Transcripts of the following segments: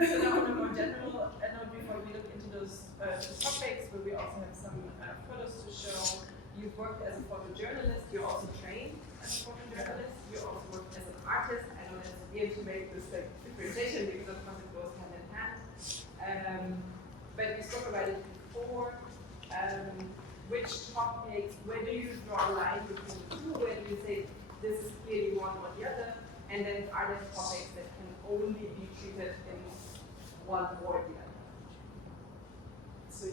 So now on a more general note, before we look into those topics, where we also have some photos to show. You've worked as a photojournalist, you're also trained as a photojournalist, you also worked as an artist. I know it's weird to make this like differentiation because of course it goes hand in hand. But we spoke about it before. Which topics, where do you draw a line between the two? Where do you say this is clearly one or the other? And then are there topics that can only be treated in one or the other? So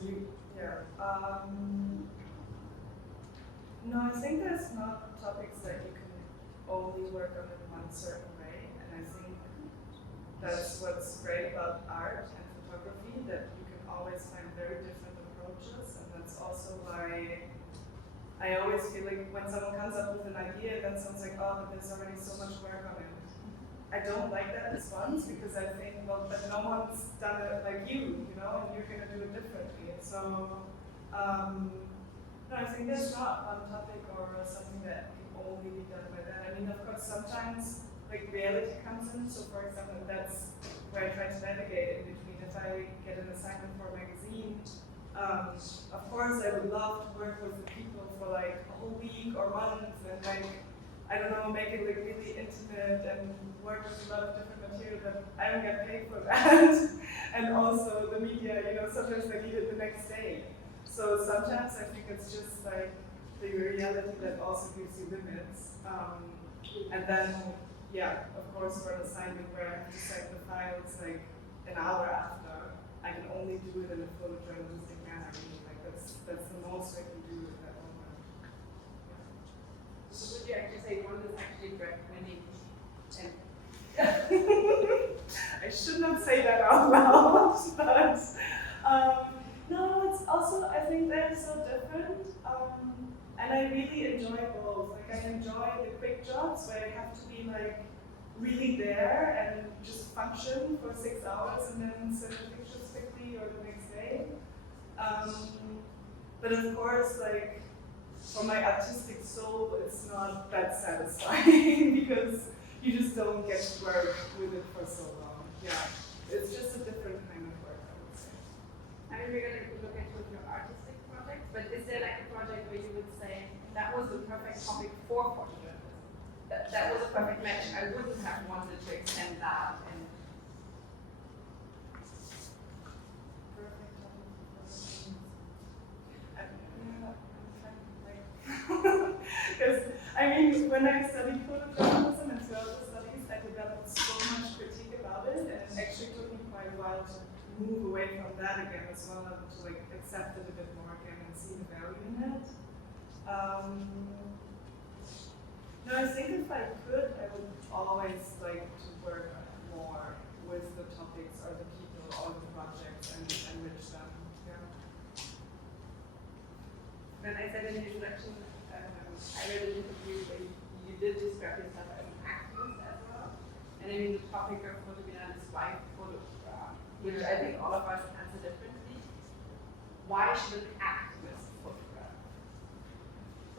no, I think there's not topics that you can only work on in one certain way, and I think that's what's great about art and photography, that you can always find very different approaches, and that's also why I always feel like when someone comes up with an idea, then someone's like, oh, but there's already so much work on it. I don't like that response because I think, well, but no one's done it like you know, and you're going to do it differently. So, no, I think there's not one topic or something that can only be done by that. I mean, of course, sometimes like reality comes in. So, for example, that's where I try to navigate in between. If I get an assignment for a magazine, of course, I would love to work with the people for like a whole week or month and like, I don't know, make it like really intimate and work with a lot of different material, but I don't get paid for that. And also the media, sometimes they need it the next day. So sometimes I think it's just like the reality that also gives you limits. And then, of course, for an assignment where I have to send the files like an hour after, I can only do it in a photojournalistic manner. Like that's the most I can do at that moment. So would you actually say one is actually recommending? I should not say that out loud, but no, it's also, I think they're so different, and I really enjoy both. Like I enjoy the quick jobs where I have to be like really there and just function for 6 hours and then send the pictures quickly or the next day. But of course, like for my artistic soul, it's not that satisfying because you just don't get to work with it for so long. Yeah, it's just a different kind of work, I would say. I mean, we're going to look into your artistic projects, but is there like a project where you would say that was the perfect topic for photojournalism? That was a perfect match. I wouldn't have wanted to extend that. And perfect topic for because I mean, when I studied photojournalism and throughout the studies, I developed so much critique about it, and it actually took me quite a while to move away from that again as well, and to like accept it a bit more again and see the value in it. No, I think if I could, I would always like to work more with the topics or the people or the projects and enrich them. Yeah. when I said in the introduction, I read an interview where you did describe yourself as an activist as well. And I mean, the topic of photojournalism is why photograph, which I think all of us answer differently. Why should an activist photograph?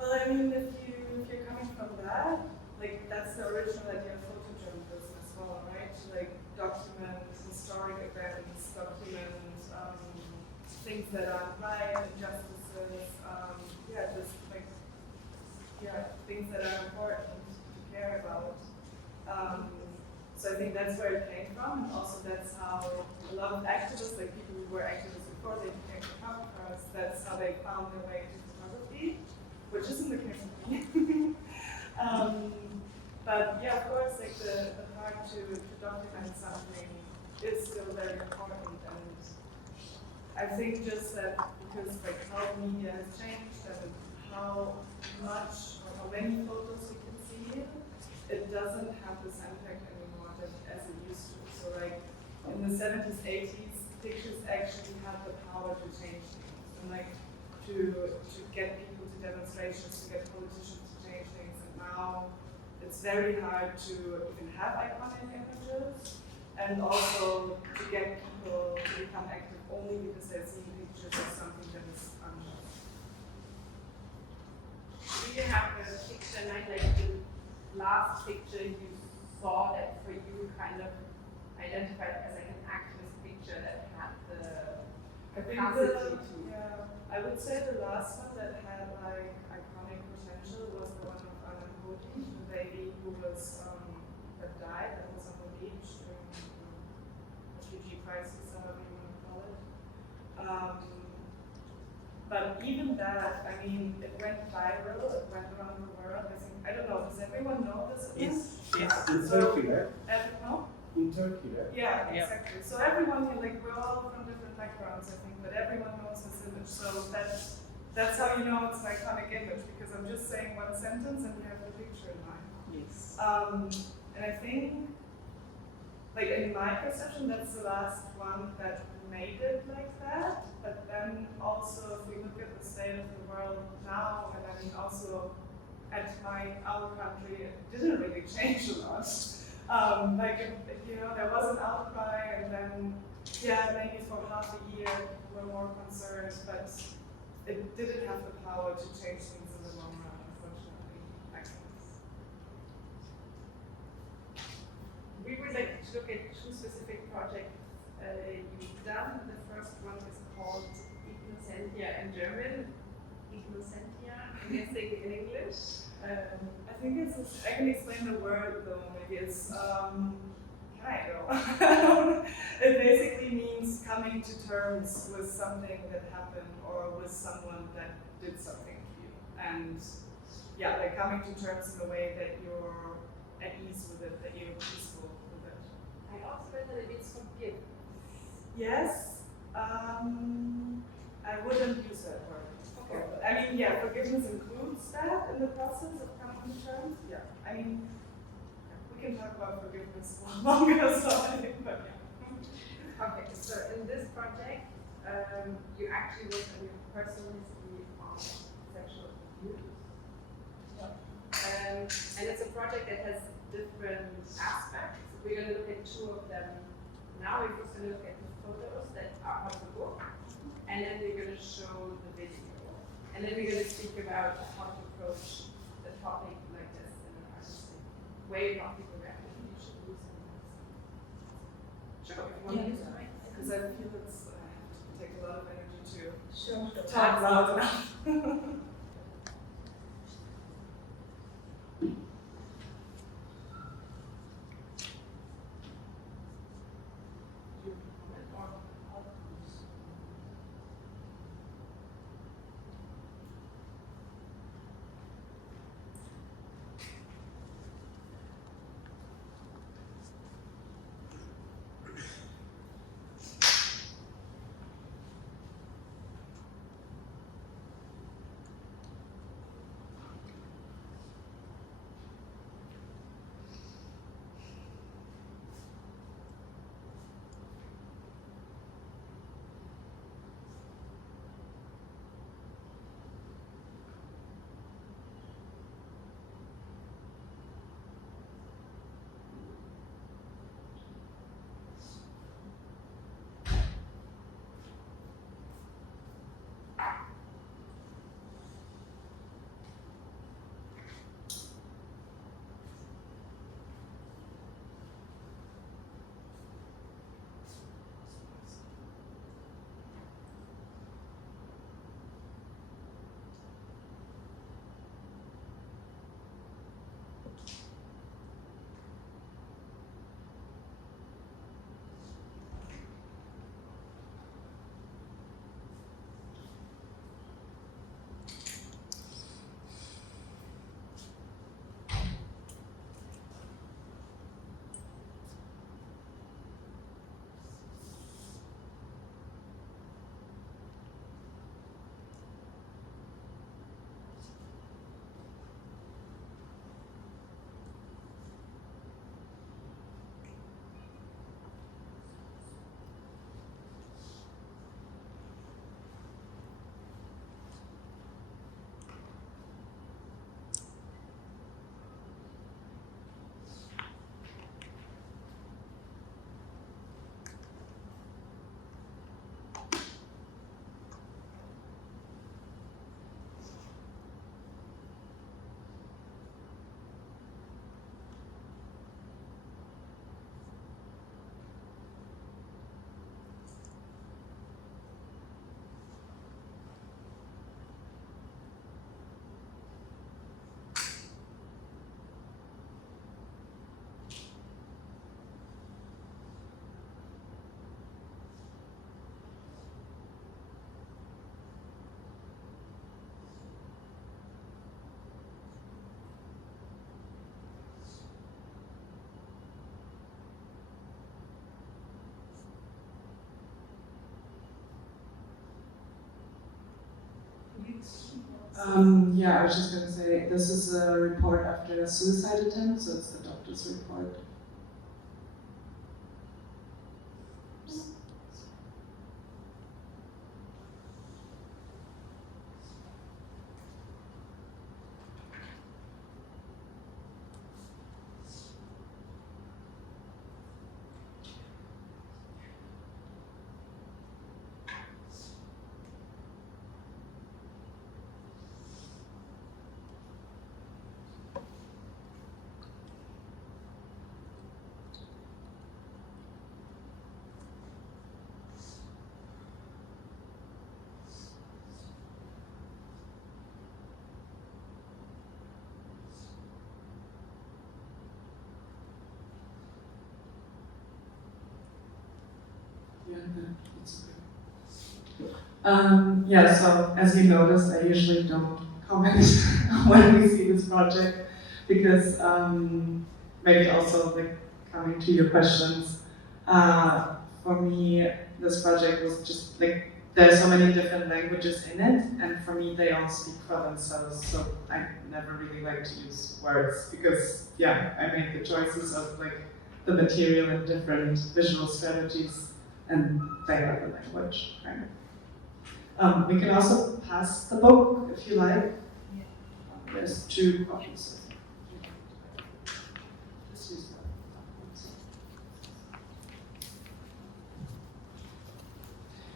Well, I mean, if you're coming from that, like that's the original idea of photojournalism as well, right? To like document historic events, document things that are right, injustices, things that are important to care about. So I think that's where it came from, and also that's how a lot of activists, like people who were activists before they became photographers, that's how they found their way to photography, which isn't the case with me. But yeah, of course, like the part to document something is still very important, and I think just that because like how media has changed and how much or how many photos we can see, it doesn't have this impact anymore as it used to. So like in the 70s, 80s, pictures actually had the power to change things, and like to get people to demonstrations, to get politicians to change things, and now it's very hard to even have iconic images, and also to get people to become active only because they're seeing pictures of something that is unjust. Do you have a picture in mind, like the last picture you saw that for you kind of identified as like an activist picture that had the I think capacity to. yeah, I would say the last one that had like iconic potential was the one of Anna Cody, the baby who was that died that was on the beach during the refugee crisis, however you want to call it. But even that, I mean, it went viral, it went around the world. I don't know, does everyone know this? Yes, in So, Turkey, right? no? In Turkey, right? Yeah, exactly. So everyone here, like, we're all from different backgrounds, I think, but everyone knows this image. So that's how you know it's an iconic image, because I'm just saying one sentence and you have the picture in mind. Yes. And I think, like, in my perception, that's the last one that made it like that. But then also, if we look at the state of the world now, and I mean also at our country, it didn't really change a lot. You know, there was an outcry, and then, yeah, maybe for half a year we're more concerned, but it didn't have the power to change things in the long run, unfortunately. We would like to look at two specific projects you've done. The first one is called Ignocentia in German, Ignocentia, I'm guessing in English. I think I can explain the word though, maybe it's, can I go? It basically means coming to terms with something that happened or with someone that did something to you. And yeah, like coming to terms in a way that you're at ease with it, that you're peaceful with it. I also read that it means forgive. Yes, I wouldn't use that word. Okay. I mean, yeah, forgiveness includes that in the process of coming to terms. Yeah, I mean, we can talk about forgiveness for longer, so I think, but yeah. Okay, so in this project, you actually work on your personal history of sexual abuse. And it's a project that has different aspects. We're going to look at two of them now. We're just going to look at the photos that are of the book, and then we're going to show the video. And then we're going to speak about how to approach a topic like this in an artistic way, not people react. You should use it. Sure, if you want to use it. Because I feel it's take a lot of energy to Sure. talk loud enough. Yeah, I was just going to say, this is a report after a suicide attempt, so it's the doctor's report. Yeah, so as you noticed, I usually don't comment when we see this project because maybe also like coming to your questions, for me this project was just like there's so many different languages in it, and for me they all speak for themselves. So I never really like to use words because yeah, I made the choices of like the material and different visual strategies, and they are the language kind of. We can also pass the book if you like. There's 2 copies. Just use that.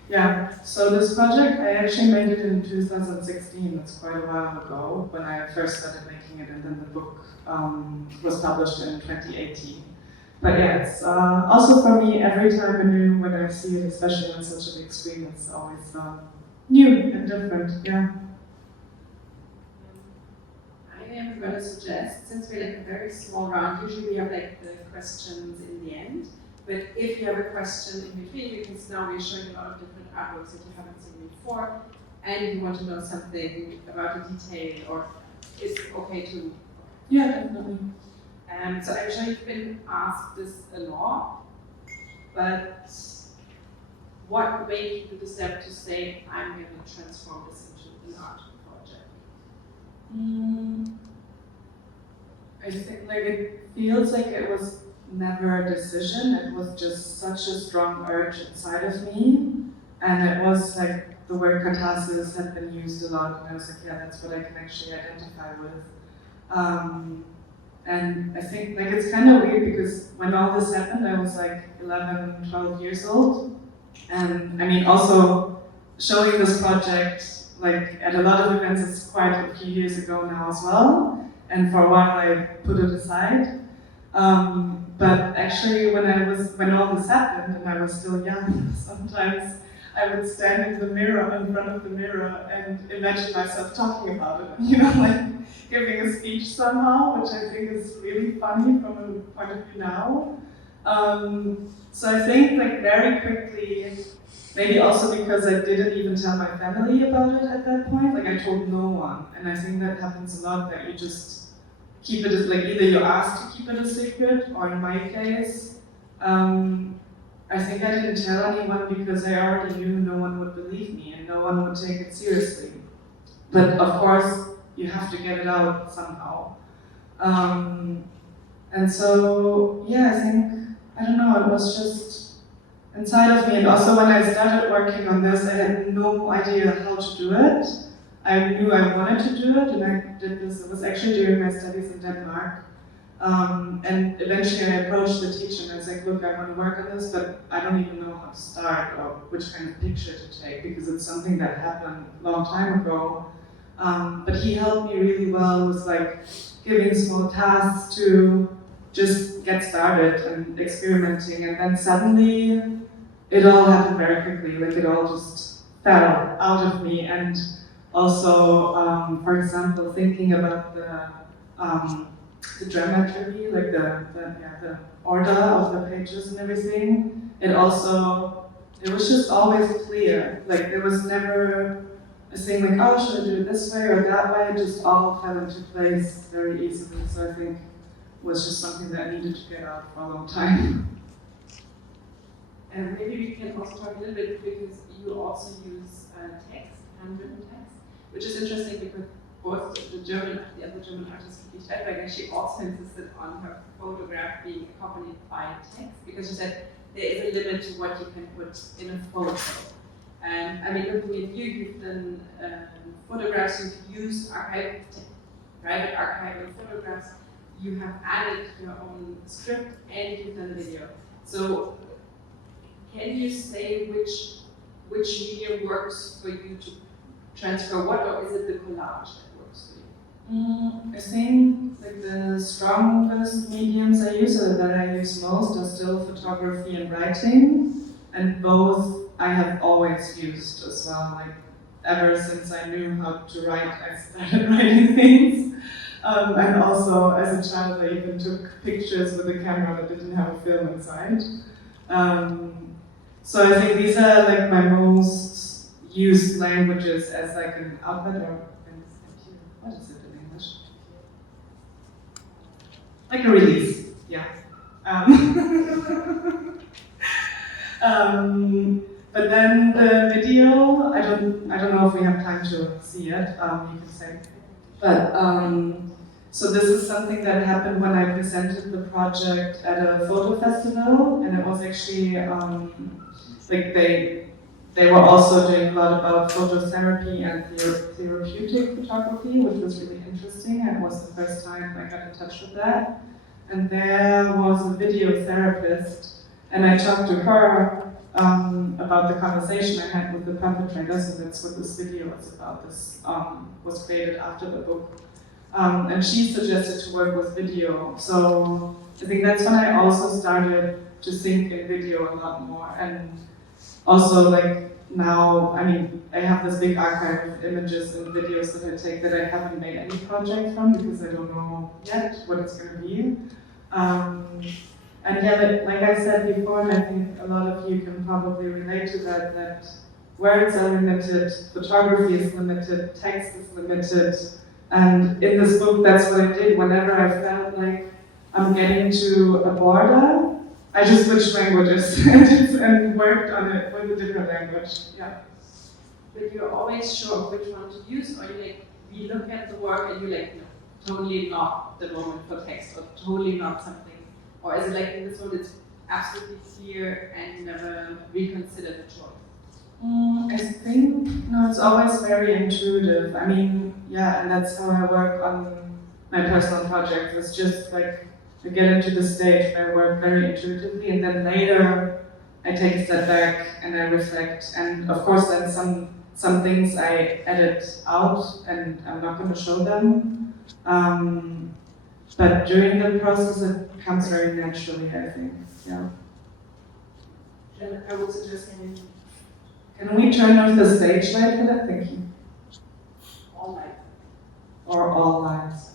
Yeah, so this project, I actually made it in 2016. It's quite a while ago when I first started making it, and then the book was published in 2018. But yeah, it's also for me, every time anew when I see it, especially on such a big screen, it's always new and different, yeah. I am going to suggest, since we're like a very small round, usually we have like the questions in the end, but if you have a question in between, because now we're showing a lot of different artworks that you haven't seen before, and you want to know something about a detail, or it's okay to... Yeah, definitely. So actually you've been asked this a lot, but what made you the step to say, I'm going to transform this into an art project? I think like it feels like it was never a decision. It was just such a strong urge inside of me, and it was like the word catharsis had been used a lot, and I was like, yeah, that's what I can actually identify with. And I think like it's kind of weird because when all this happened, I was like 11, 12 years old. And I mean, also showing this project like at a lot of events, it's quite a few years ago now as well. And for a while I put it aside. But actually when all this happened and I was still young, sometimes I would stand in front of the mirror and imagine myself talking about it, you know, like giving a speech somehow, which I think is really funny from a point of view now. So I think like very quickly, maybe also because I didn't even tell my family about it at that point, like I told no one. And I think that happens a lot, that you just keep it as, like either you're asked to keep it a secret, or in my case, I think I didn't tell anyone because I already knew no one would believe me and no one would take it seriously. But of course, you have to get it out somehow. And so, yeah, I think, I don't know, it was just inside of me. And also when I started working on this, I had no idea how to do it. I knew I wanted to do it, and I did this, it was actually during my studies in Denmark. And eventually I approached the teacher and I was like, look, I want to work on this, but I don't even know how to start or which kind of picture to take, because it's something that happened a long time ago. But he helped me really well with like giving small tasks to just get started and experimenting, and then suddenly it all happened very quickly, like it all just fell out of me. And also, for example, thinking about the dramaturgy, like the order of the pages and everything, it was just always clear. Like there was never a thing like, oh, should I do it this way or that way? It just all fell into place very easily. So I think it was just something that I needed to get out for a long time. And maybe we can also talk a little bit, because you also use text, handwritten text. which is interesting because both the other German artist, she also insisted on her photograph being accompanied by text, because she said there is a limit to what you can put in a photo. And I mean, looking at you, you've done photographs, you've used private archival photographs, you have added your own script, and you've done video. So, can you say which medium works for you to transfer what, or is it the collage that works for you? I think like the strongest mediums I use, or that I use most, are still photography and writing, and both I have always used as well. Like ever since I knew how to write, I started writing things. And also as a child, I even took pictures with a camera that didn't have a film inside. So I think these are like my most used languages as like an outlet, or what is it in English? Like a release, yeah. But then the video, I don't know if we have time to see it. You can say, but so this is something that happened when I presented the project at a photo festival, and it was actually like they were also doing a lot about phototherapy and therapeutic photography, which was really interesting, and it was the first time I got in touch with that. And there was a video therapist, and I talked to her about the conversation I had with the perpetrator, so that's what this video is about. This was created after the book. And she suggested to work with video. So I think that's when I also started to think in video a lot more. And also like now, I mean, I have this big archive of images and videos that I take that I haven't made any project from because I don't know yet what it's going to be. And yeah, like I said before, and I think a lot of you can probably relate to that, that words are limited, photography is limited, text is limited. And in this book, that's what I did. Whenever I felt like I'm getting to a border, I just switched languages and worked on it with a different language. Yeah. But you're always sure of which one to use, or you look at the work and you're like, no, totally not the moment for text, or totally not something. Or is it like in this one, it's absolutely clear and you never reconsider the choice? I think, no, it's always very intuitive. I mean, yeah, and that's how I work on my personal projects. It's just like, I get into the stage where I work very intuitively, and then later I take a step back and I reflect. And of course, then some things I edit out and I'm not going to show them. But during the process, it comes very naturally, I think. Yeah. And I would suggest can we turn off the stage light for that? Thank you. all night. Or all lights.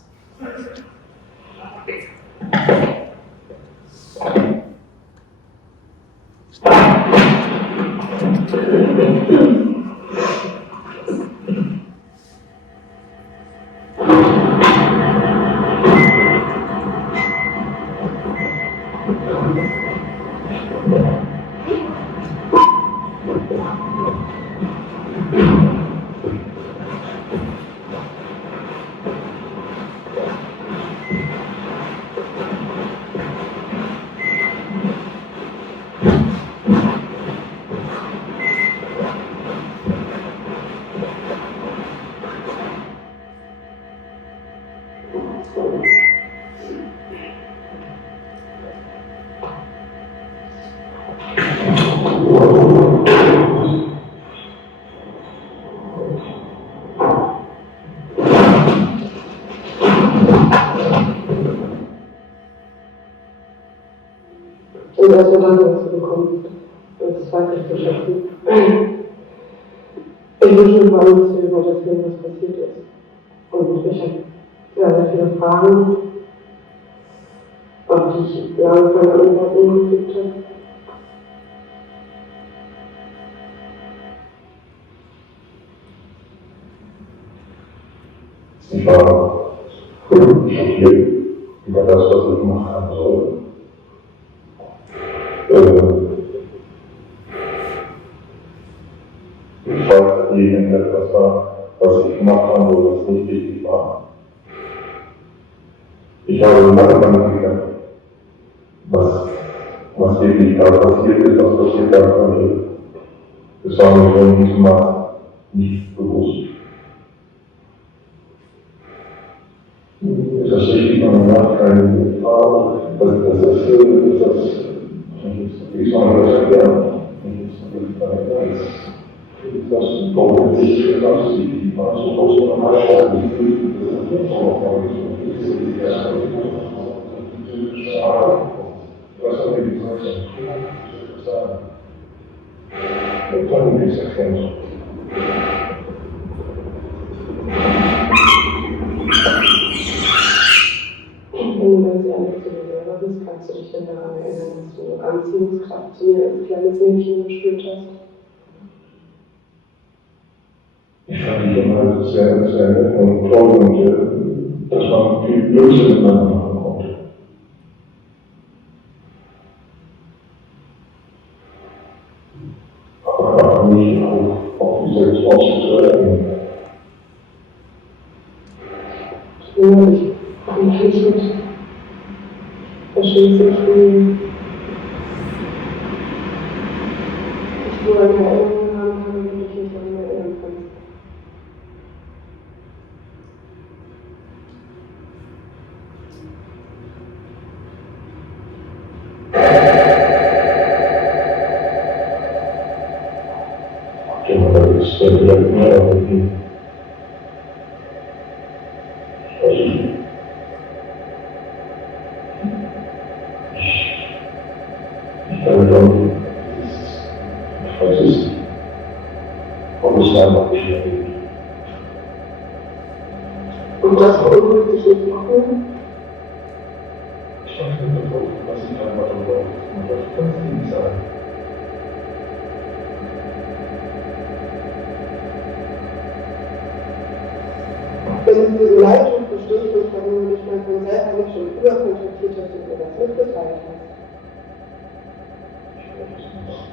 Und erstmal Danke zu bekommen, das weiter zu schaffen. Ich wünsche mir vor allem, dass wir über das reden, was passiert ist. Und ich habe sehr viele Fragen, auf die ich lange keine Antworten gekriegt habe. Ich war schockiert über das, was ich machen soll. Ich weiß, dass irgendetwas war, was ich gemacht habe, was nicht richtig war. Ich habe lange damit gedacht, was wirklich da passiert ist, was passiert sein konnte. Das war mir schon diesmal nicht bewusst. Ist das richtig, wenn man sagt, keine Gefahr? Das ist wie soll man das erklären? Das kommt sich ganz wichtig, was so aus der Maschine was soll ich sagen? Das kann ich nicht erkennen. Wenn du ganz ehrlich zu dir selber bist, kannst du dich denn daran erinnern, dass du Anziehungskraft zu mir als kleines Mädchen gespürt hast? Ich fand die immer sehr, sehr nett und toll und dass man viel Blödsinn miteinander machen konnte. Aber nicht auf die Sexualität zu erleben. Ja, ich mit verstehst du, ich nur eine Erinnerung haben kann und ich mich daran erinnern kann. Ja, das ist vielleicht mehr irgendwie. Ich kann schon, ich weiß es nicht, ob es einfach nicht mehr geht. Und das beunruhigt dich nicht noch mehr? Ich weiß nicht, was ich da machen wollte. Und das kann es nicht sein. Wenn du diese Leitung verstehst und wenn du dich mal von selber nicht schon überkontaktiert hast und mir das mitgeteilt hast. Ich weiß es nicht.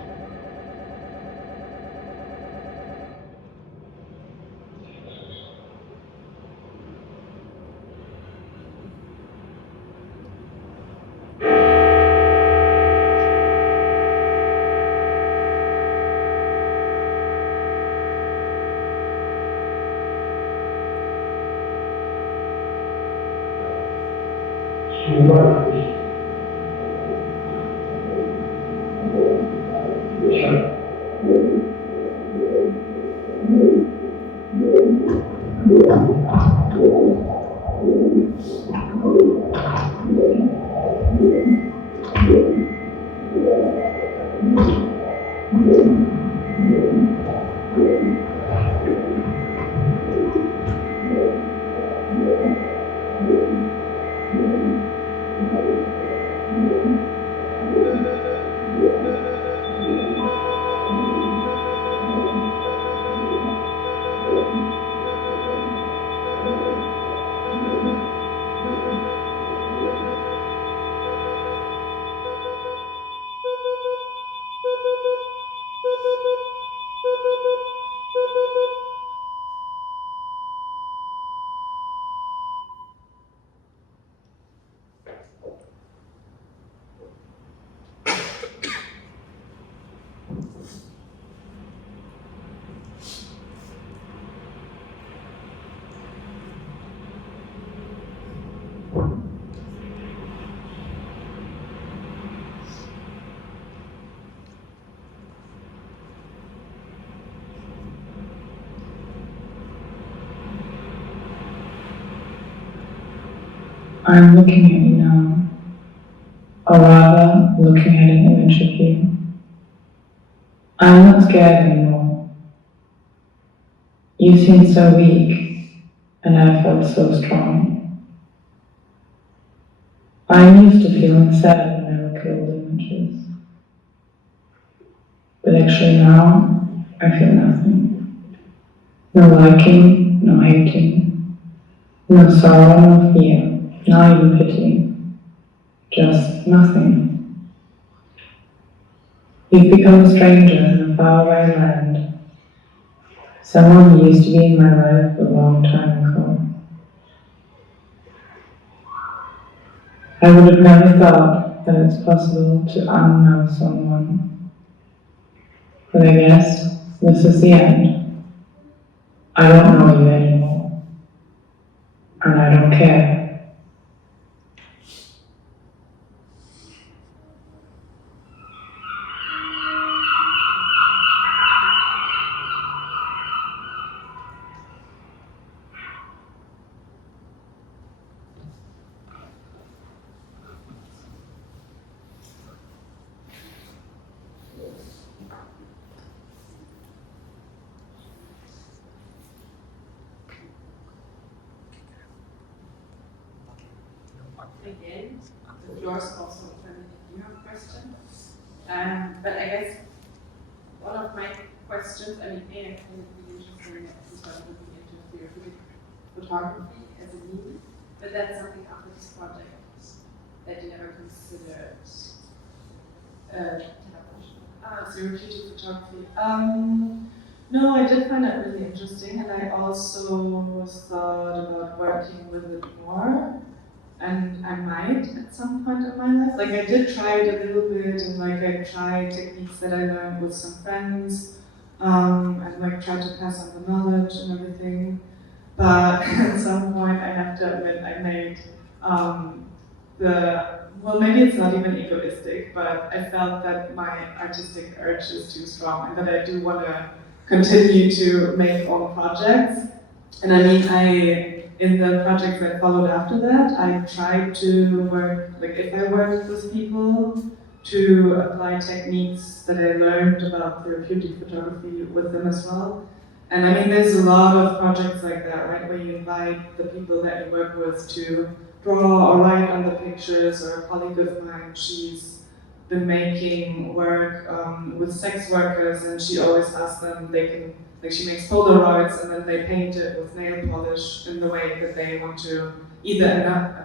I'm looking at you now, or rather, looking at an image of you. I'm not scared anymore. You seem so weak, and I felt so strong. I'm used to feeling sad when I look at old images. But actually now, I feel nothing. No liking, no hating, no sorrow, no fear. Not even pity, just nothing. You've become a stranger in a faraway land, someone who used to be in my life a long time ago. I would have never thought that it's possible to unknow someone. But I guess this is the end. I don't know you anymore. And I don't care. Again, the floor is also open if you have questions. But I guess one of my questions, I mean, I find it really interesting that you started looking into therapeutic photography as a means, but that's something after this project that you never considered Therapeutic photography. No, I did find that really interesting, and I also thought about working with it more. And I might at some point in my life. Like I did try it a little bit, and like I tried techniques that I learned with some friends, and like tried to pass on the knowledge and everything. But at some point, I have to admit, I made well, maybe it's not even egoistic, but I felt that my artistic urge is too strong, and that I do want to continue to make own projects. And I mean, in the projects that followed after that, I tried to work, like if I worked with people, to apply techniques that I learned about therapeutic photography with them as well. And I mean, there's a lot of projects like that, right, where you invite the people that you work with to draw or write on the pictures. Or a colleague of mine, she's been making work with sex workers, and she always asks them, she makes Polaroids and then they paint it with nail polish in the way that they want to either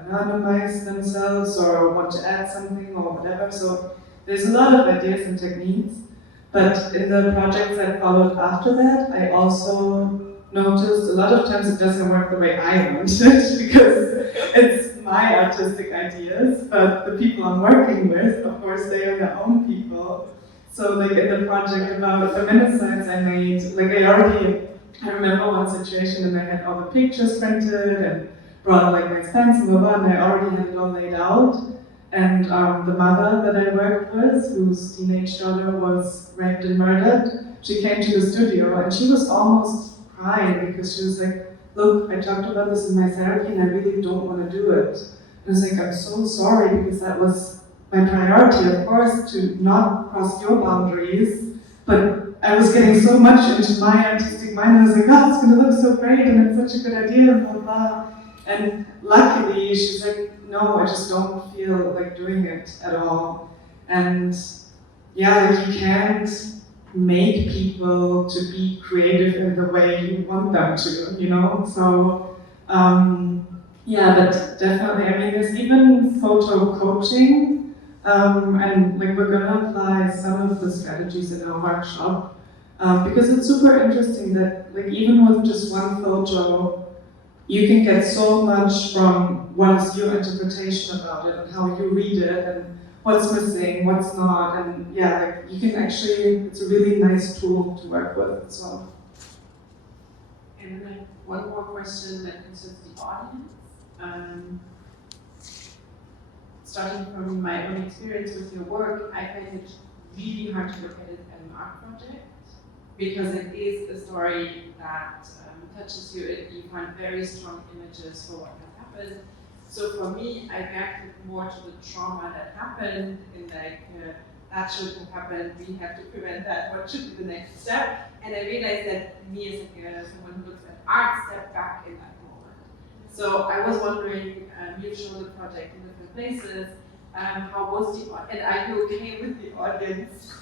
anonymize themselves or want to add something or whatever. So there's a lot of ideas and techniques. But in the projects that followed after that, I also noticed a lot of times it doesn't work the way I want it, because it's my artistic ideas, but the people I'm working with, of course, they are their own people. So like in the project about feminicides I made, I remember one situation and I had all the pictures printed and brought like my stencil and I already had it all laid out. And the mother that I worked with, whose teenage daughter was raped and murdered, she came to the studio and she was almost crying because she was like, look, I talked about this in my therapy and I really don't want to do it. And I was like, I'm so sorry, because that was my priority, of course, to not cross your boundaries, but I was getting so much into my artistic mind, and I was like, oh, it's going to look so great, and it's such a good idea, and blah, blah. And luckily, she's like, no, I just don't feel like doing it at all. And yeah, like you can't make people to be creative in the way you want them to, you know? So, yeah, but definitely, I mean, there's even photo coaching. And like we're gonna apply some of the strategies in our workshop because it's super interesting that like even with just one photo, you can get so much from what is your interpretation about it and how you read it and what's missing, what's not, and yeah, like you can actually, it's a really nice tool to work with as well. And then one more question that concerns the audience. Starting from my own experience with your work, I find it really hard to look at it as an art project, because it is a story that touches you. You find very strong images for what has happened. So for me, I reacted more to the trauma that happened, in like, that shouldn't have happened, we have to prevent that, what should be the next step? And I realized that me as someone who looks at art, step back in that moment. So I was wondering, you've shown the project in different places, how was the audience, and are you okay with the audience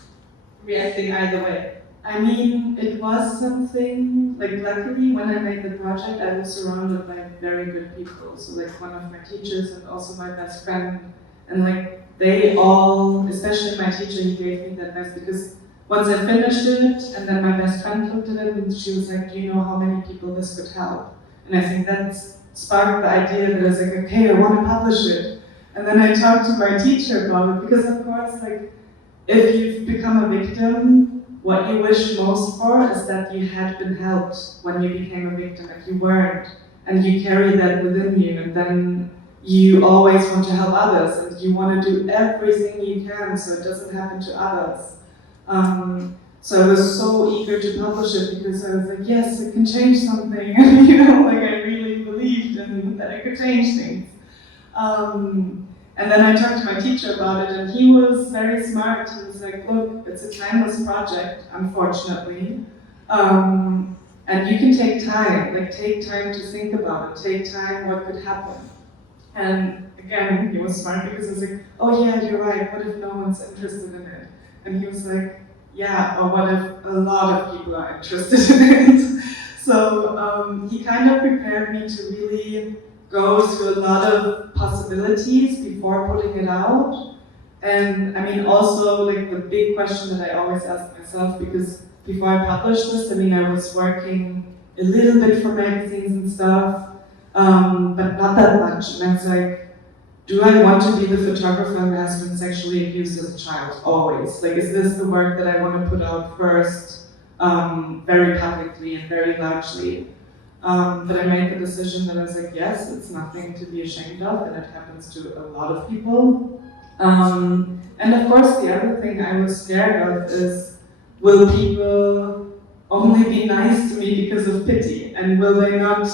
reacting either way? I mean, it was something, like luckily when I made the project, I was surrounded by very good people. So like one of my teachers and also my best friend, and like they all, especially my teacher, he gave me the advice because once I finished it, and then my best friend looked at it and she was like, do you know how many people this could help? And I think that sparked the idea that I was like, okay, I want to publish it. And then I talked to my teacher about it, because of course, like, if you've become a victim, what you wish most for is that you had been helped when you became a victim, if you weren't, and you carry that within you, and then you always want to help others, and you want to do everything you can so it doesn't happen to others. So I was so eager to publish it because I was like, yes, I can change something, you know, like I really believed in that I could change things. And then I talked to my teacher about it, and he was very smart. He was like, look, it's a timeless project, unfortunately. And you can take time, like take time to think about it, take time what could happen. And again, he was smart because he was like, oh yeah, you're right, what if no one's interested in it? And he was like, yeah, or what if a lot of people are interested in it? So he kind of prepared me to really go through a lot of possibilities before putting it out. And I mean, also like the big question that I always ask myself, because before I published this, I mean, I was working a little bit for magazines and stuff, but not that much. And I was like, do I want to be the photographer who has been sexually abused as a child, always? Like, is this the work that I want to put out first, very publicly and very largely? But I made the decision that I was like, yes, it's nothing to be ashamed of, and it happens to a lot of people. And of course, the other thing I was scared of is, will people only be nice to me because of pity? And will they not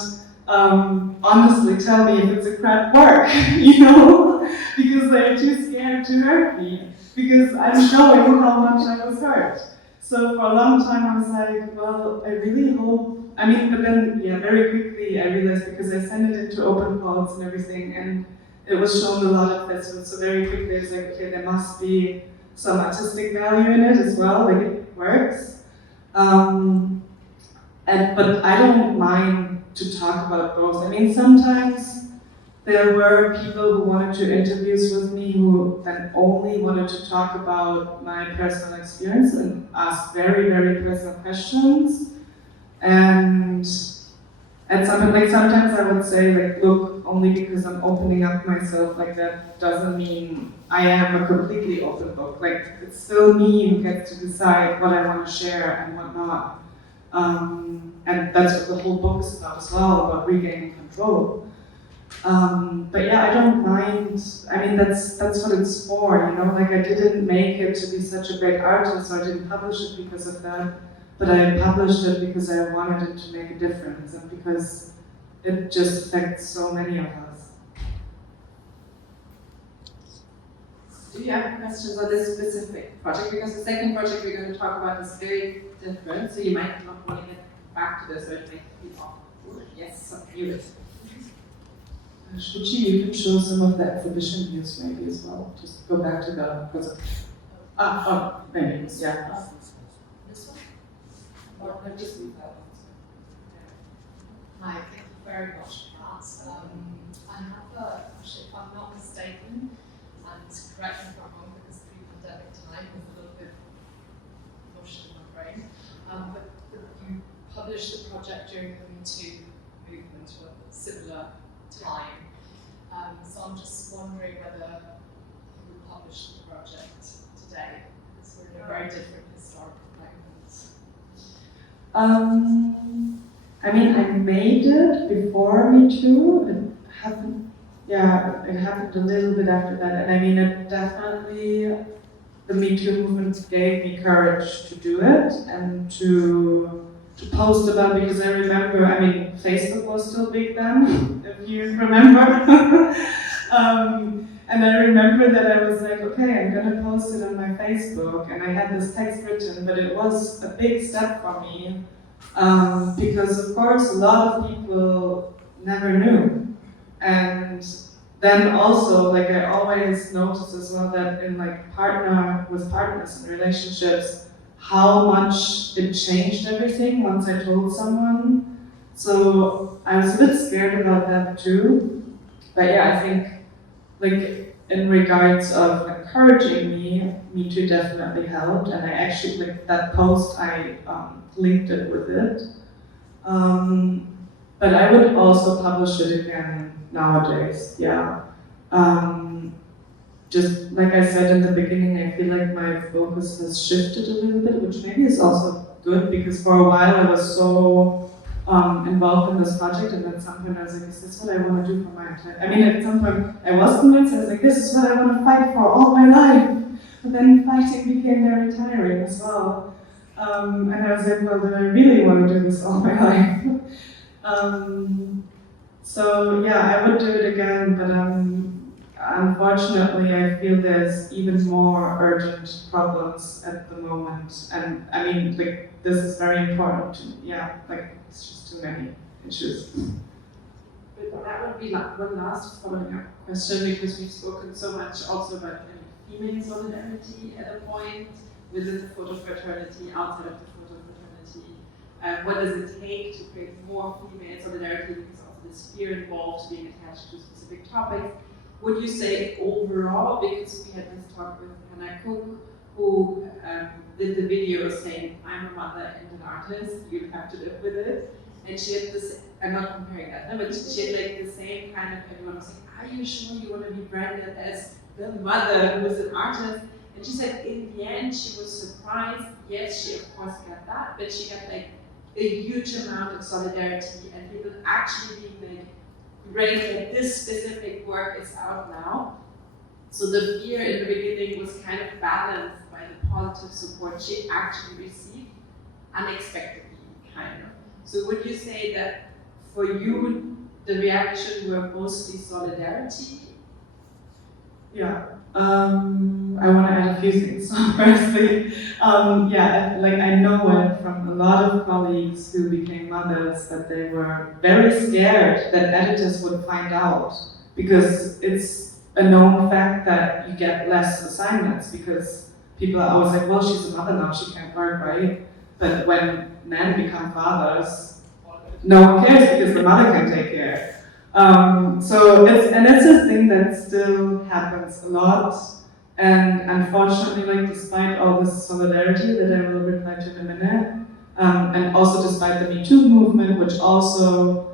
honestly tell me if it's a crap work, you know? Because they're too scared to hurt me, because I'm showing how much I was hurt. So for a long time I was like, well, I really hope, I mean, but then, yeah, very quickly I realized, because I sent it into open calls and everything, and it was shown a lot of festivals, so very quickly I was like, okay, there must be some artistic value in it as well, like it works. But I don't mind to talk about both. I mean, sometimes there were people who wanted to do interviews with me who then only wanted to talk about my personal experience and ask very, very personal questions. And at some point, like sometimes I would say, like, look, only because I'm opening up myself like that doesn't mean I am a completely open book. Like, it's still me who gets to decide what I want to share and what not. And that's what the whole book is about as well, about regaining control. But yeah, I don't mind. I mean, that's what it's for, you know? Like, I didn't make it to be such a great artist, so I didn't publish it because of that. But I published it because I wanted it to make a difference, and because it just affects so many of us. Do you have questions on this specific project? Because the second project we're going to talk about is very different, so you might not want to get back to this, or it might be awkward. Yes, you it. Shuchi, you can show some of the exhibition views maybe as well. Just go back to the present. Maybe, yeah. This one? Or no, just leave that one. Hi, thank you very much for that. I have actually, if I'm not mistaken, and correct me if I'm wrong, because pre-pandemic time was a little bit mush in my brain, but you published the project during the Me Too movement or a similar time. So I'm just wondering whether you would publish the project today, because we're in a very different historical moment. I mean, I made it before Me Too. It happened, yeah, it happened a little bit after that. And I mean, it definitely, the Me Too movement gave me courage to do it and to post about it, because I remember, I mean, Facebook was still big then, if you remember. And I remember that I was like, okay, I'm gonna post it on my Facebook, and I had this text written, but it was a big step for me, because of course a lot of people never knew. And then also, like, I always noticed as well that in like partners and relationships, how much it changed everything once I told someone. So I was a bit scared about that too. But yeah, I think like in regards of encouraging me, Me Too definitely helped, and I actually, like that post, I linked it with it. But I would also publish it again nowadays, yeah. Just like I said in the beginning, I feel like my focus has shifted a little bit, which maybe is also good, because for a while I was so involved in this project, and at some point I was like, is this what I want to do for my entire, I mean, at some point I was convinced, I was like, this is what I want to fight for all my life. But then fighting became very tiring as well. And I was like, well, do I really want to do this all my life? So yeah, I would do it again, but unfortunately I feel there's even more urgent problems at the moment. And I mean, like, this is very important to me. Yeah, like, it's just too many issues. But that would be like one last following up question, because we've spoken so much also about female solidarity at a point within the photo fraternity, outside of the photo fraternity. What does it take to create more female solidarity, because also this fear involved being attached to specific topics? Would you say overall, because we had this talk with Hannah Cook, who did the video saying, I'm a mother and an artist, you have to live with it. And she had this, I'm not comparing that, no, but she had like the same kind of, everyone was like, are you sure you want to be branded as the mother who is an artist? And she said in the end she was surprised. Yes, she of course got that, but she got like a huge amount of solidarity and people actually being like, great that this specific work is out now. So the fear in the beginning was kind of balanced by the positive support she actually received, unexpectedly, kind of. So would you say that for you, the reaction were mostly solidarity? Yeah, I want to add a few things. Firstly, yeah, like I know it from a lot of colleagues who became mothers that they were very scared that editors would find out, because it's a known fact that you get less assignments because people are always like, well, she's a mother now, she can't work, right? But when men become fathers, no one cares because the mother can take care. So it's a thing that still happens a lot, and unfortunately, like despite all this solidarity that I will reply to in a minute, and also despite the Me Too movement, which also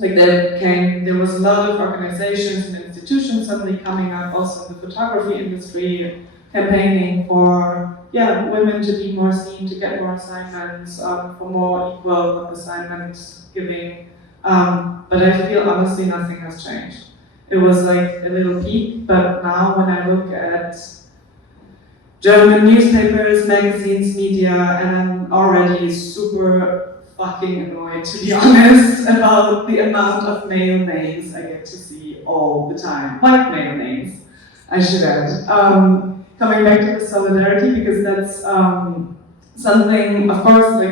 like there was a lot of organizations and institutions suddenly coming up, also in the photography industry, campaigning for women to be more seen, to get more assignments, for more equal assignment giving. But I feel honestly nothing has changed. It was like a little peak, but now when I look at German newspapers, magazines, media, and I'm already super fucking annoyed, to be honest, about the amount of male names I get to see all the time. White male names, I should add. Coming back to the solidarity, because that's something, of course, I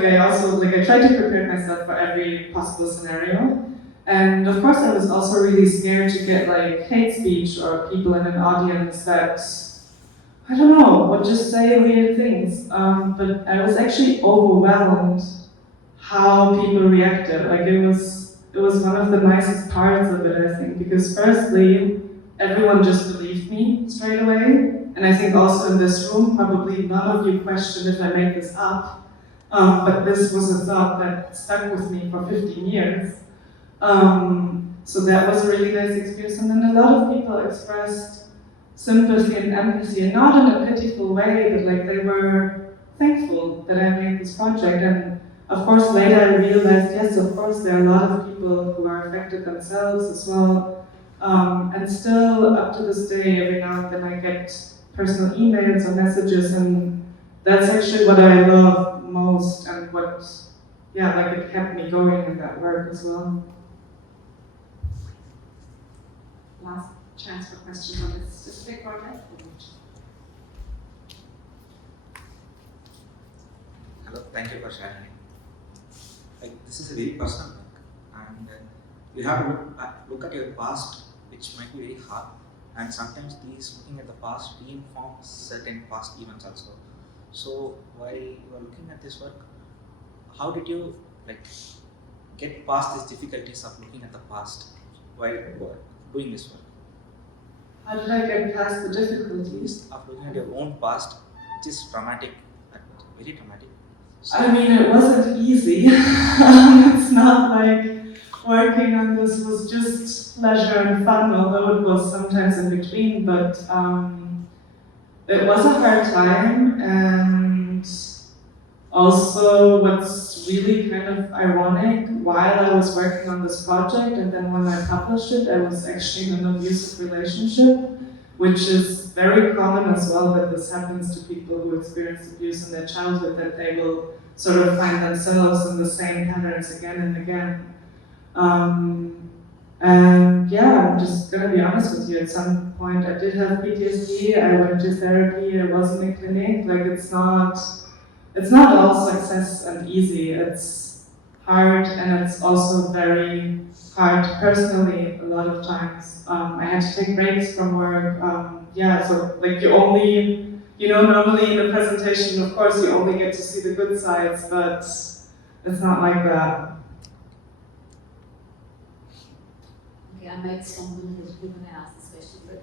try to prepare myself for every possible scenario. And of course I was also really scared to get like hate speech or people in an audience that, I don't know, would just say weird things. But I was actually overwhelmed how people reacted. Like it was one of the nicest parts of it, I think, because firstly, everyone just believed me straight away. And I think also in this room, probably none of you questioned if I made this up. But this was a thought that stuck with me for 15 years. So that was a really nice experience. And then a lot of people expressed sympathy and empathy, and not in a pitiful way, but like they were thankful that I made this project. And of course, later I realized, yes, of course, there are a lot of people who are affected themselves as well. And still, up to this day, every now and then I get personal emails or messages, and that's actually what I love most, and what, it kept me going in that work as well. Last chance for questions on this specific project. Hello, thank you for sharing. This is a very personal book, and you have to look at your past, which might be very hard. And sometimes looking at the past reinforms certain past events also. So while you are looking at this work, how did you get past these difficulties of looking at the past while doing this work? How did I get past the difficulties? of looking at your own past, which is traumatic, very traumatic. So, I mean, it wasn't easy. It's not like working on this was just pleasure and fun, although it was sometimes in between, but it was a hard time, and also what's really kind of ironic, while I was working on this project and then when I published it, I was actually in an abusive relationship, which is very common as well, that this happens to people who experience abuse in their childhood, that they will sort of find themselves in the same patterns again and again. And yeah, I'm just gonna be honest with you, at some point I did have PTSD, I went to therapy, I was in a clinic, like it's not all success and easy, it's hard and it's also very hard personally a lot of times. I had to take breaks from work, so like normally in a presentation, of course, you only get to see the good sides, but it's not like that. Okay, I might stumble a little bit when I ask this question, but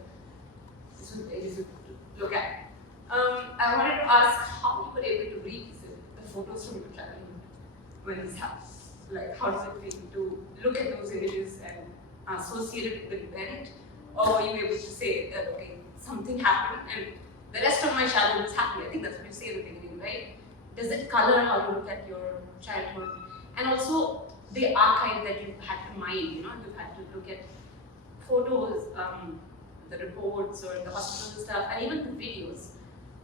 this would be easy to look at. I wanted to ask how you were able to revisit the photos from your childhood when this happened. Like, how does it feel to look at those images and associate it with the event? Or were you able to say that, okay, something happened and the rest of my childhood was happy? I think that's what you say at the beginning, right? Does it color how you look at your childhood? And also the archive that you've had to mine, you've had to look at photos, the reports or the hospital stuff, and even the videos.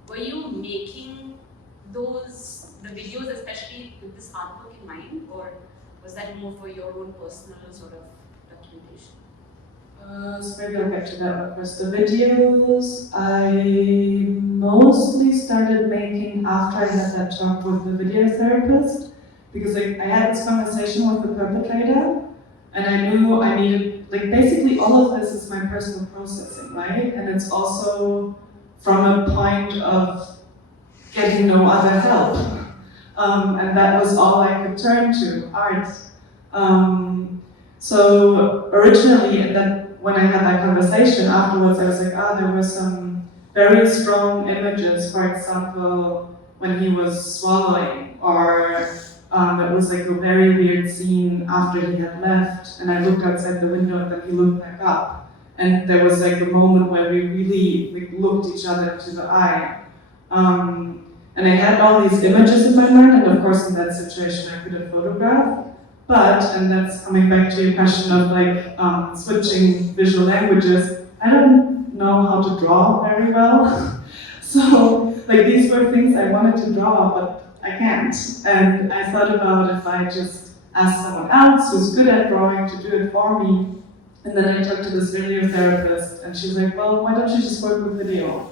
Were you making the videos especially with this artwork in mind, or was that more for your own personal sort of documentation? So maybe I'll get to that one first. The videos I mostly started making after I had that talk with the video therapist, because I had this conversation with the perpetrator, and I knew I needed, basically all of this is my personal processing, right? And it's also from a point of getting no other help. And that was all I could turn to, art. So originally, when I had that conversation afterwards, I was like, there were some very strong images, for example, when he was swallowing, or it was like a very weird scene after he had left, and I looked outside the window and then he looked back up. And there was like a moment where we really looked each other into the eye. And I had all these images in my mind, and of course in that situation I couldn't photograph. But, and that's coming back to your question of switching visual languages, I don't know how to draw very well. So these were things I wanted to draw, but I can't. And I thought about if I just asked someone else who's good at drawing to do it for me. And then I talked to this video therapist, and she's like, well, why don't you just work with video?